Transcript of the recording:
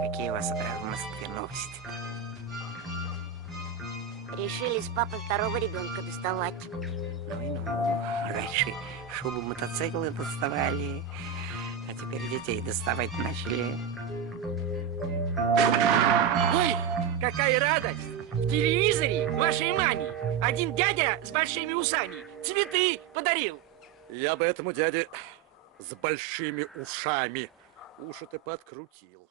Какие у вас в Москве новости? Решили с папой второго ребенка доставать. Ну и ну. Раньше шубу мотоциклы доставали, а теперь детей доставать начали. Ой, какая радость! В телевизоре вашей маме один дядя с большими усами цветы подарил. Я бы этому дяде с большими ушами уши-то подкрутил.